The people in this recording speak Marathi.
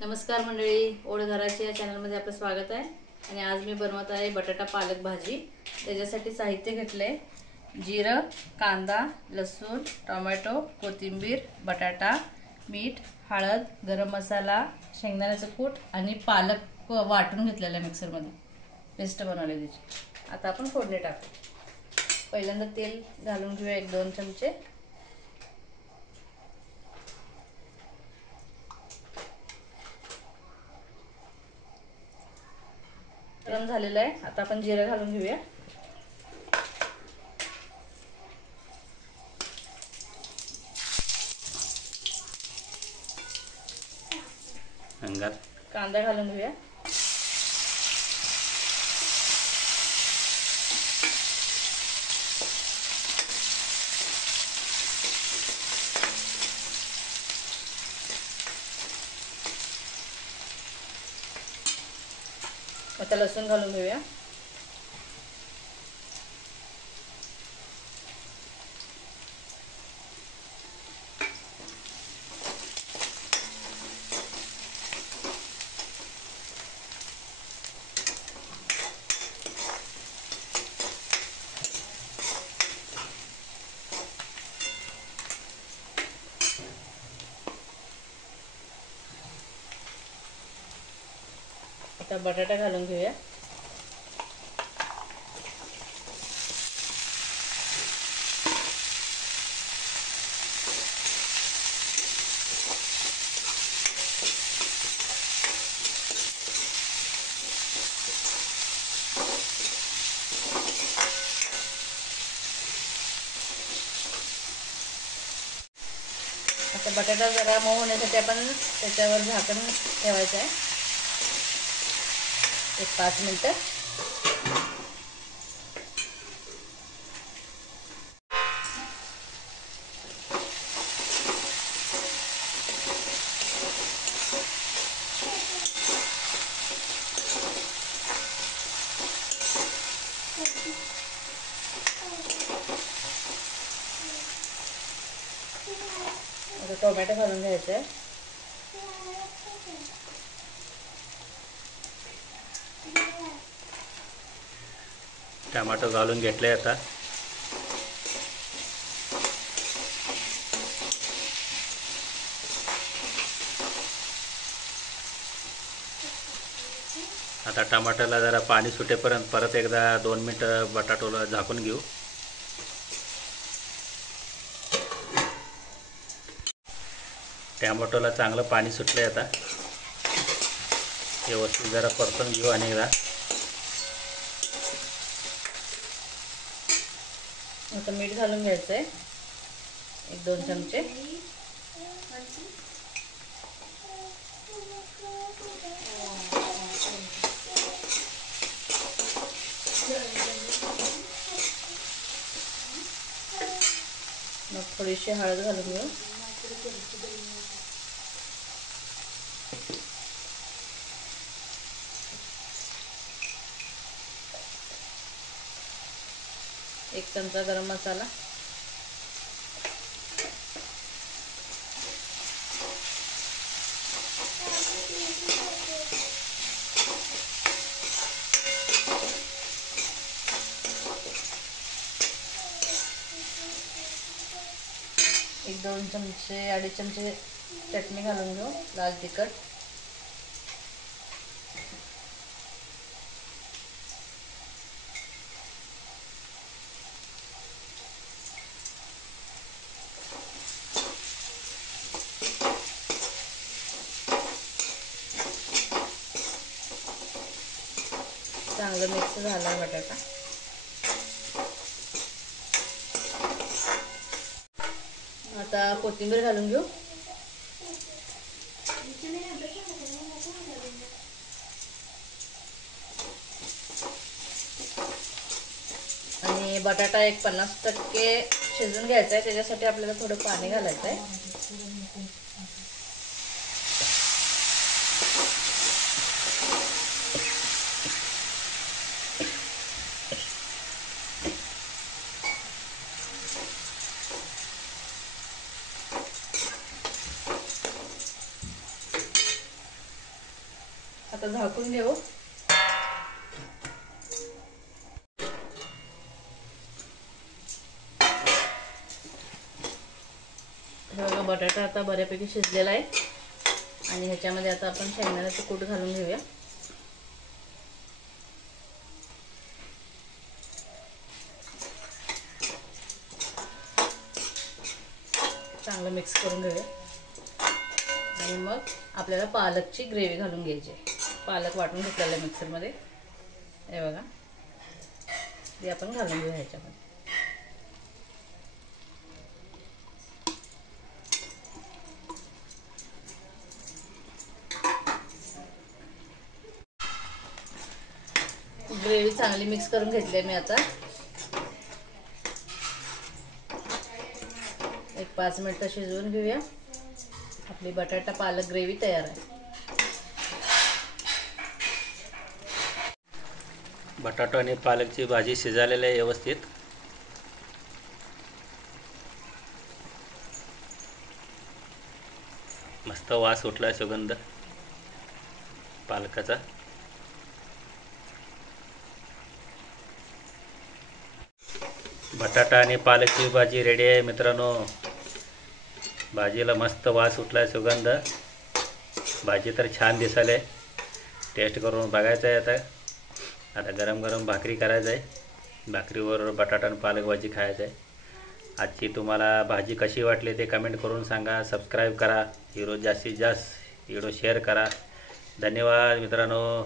नमस्कार मंडळी, ओढ घराची या चॅनलमध्ये आपलं स्वागत आहे। आणि आज मी बनवत आहे बटाटा पालक भाजी। त्याच्यासाठी साहित्य घेतले जिरं, कांदा, लसूण, टोमॅटो, कोथिंबीर, बटाटा, मीठ, हळद, गरम मसाला, शेंगदाण्याचं कूट आणि पालक वाटून घेतलेला मिक्सरमध्ये पेस्ट बनवली त्याची। आता आपण फोडणी टाकू। पहिल्यांदा तेल घालून घेऊया 1-2 चमचे। गरम झालेलं आहे। आता आपण जिरं घालून घेऊया। कांदा घालून घेऊया। आता लसूण घालून घेऊया। आता बटाटा घालून घेऊया। आता बटाटा जरा मऊ होण्यासाठी आपण त्याच्यावर झाकण ठेवायचं आहे 1-5 मिनिटं। आता टोमॅटो घालून घ्यायचं आहे। टमाटो घालून घेतले। आता टमाट्याला जरा पाणी सुटेपर्यंत परत एकदा 2 मिनिटं बटाटोला झाकून घेऊ। टमाटोला चांगलं पाणी सुटले। आता व्यवस्थित जरा परतून घेऊ आणि एकदा। आता मीठ घालून घ्यायचं आहे 1-2 चमचे। मग थोडीशी हळद घालून घेऊ। एक चमचा गरम मसाला, एक 2 चमचे 2.5 चमचे चटणी घालून घेऊ, लाल तिखट, चांगलं मिक्स झाला बटाटा। आता कोथिंबीर घालून घेऊ। आणि बटाटा एक 50% शिजून घ्यायचा आहे, त्याच्यासाठी आपल्याला थोडं पाणी घालायचं आहे। आता झाकून घेऊ. हे बघा बटाटा आता बऱ्यापैकी शिजलेला आहे आणि ह्याच्यामध्ये आता आपण शेंगदाण्याचं कूट घालून घेऊया. चांगलं मिक्स करून घेऊया आणि मग आपल्याला पालकची ग्रेव्ही घालून घ्यायची. पालक वाटून घेतलेला आहे मिक्सरमध्ये. हे बघा ते आपण घालून घेऊया ह्याच्यामध्ये. ग्रेव्ही चांगली मिक्स करून घेतली आहे मी आता. एक 5 मिनिटं शिजवून घेऊया. आपली बटाटा पालक ग्रेव्ही तयार आहे. बटाटा आणि पालकची भाजी शिजालेली आहे व्यवस्थित. मस्त वास उठला सुगंध पालकाचा. बटाटा आणि पालकची भाजी रेडी आहे मित्रांनो. भाजीला मस्त वास उठला सुगंध. भाजी तर छान दिसायला आहे. टेस्ट करून बघायचं आहे आता. आता गरम गरम भाकरी करायचं आहे. भाकरीवर बटाटा आणि पालक भाजी खायचं आहे. आजची तुम्हाला भाजी कशी वाटली ते कमेंट करून सांगा. सबस्क्राईब करा. व्हिडिओ जास्तीत जास्त व्हिडिओ शेअर करा. धन्यवाद मित्रांनो.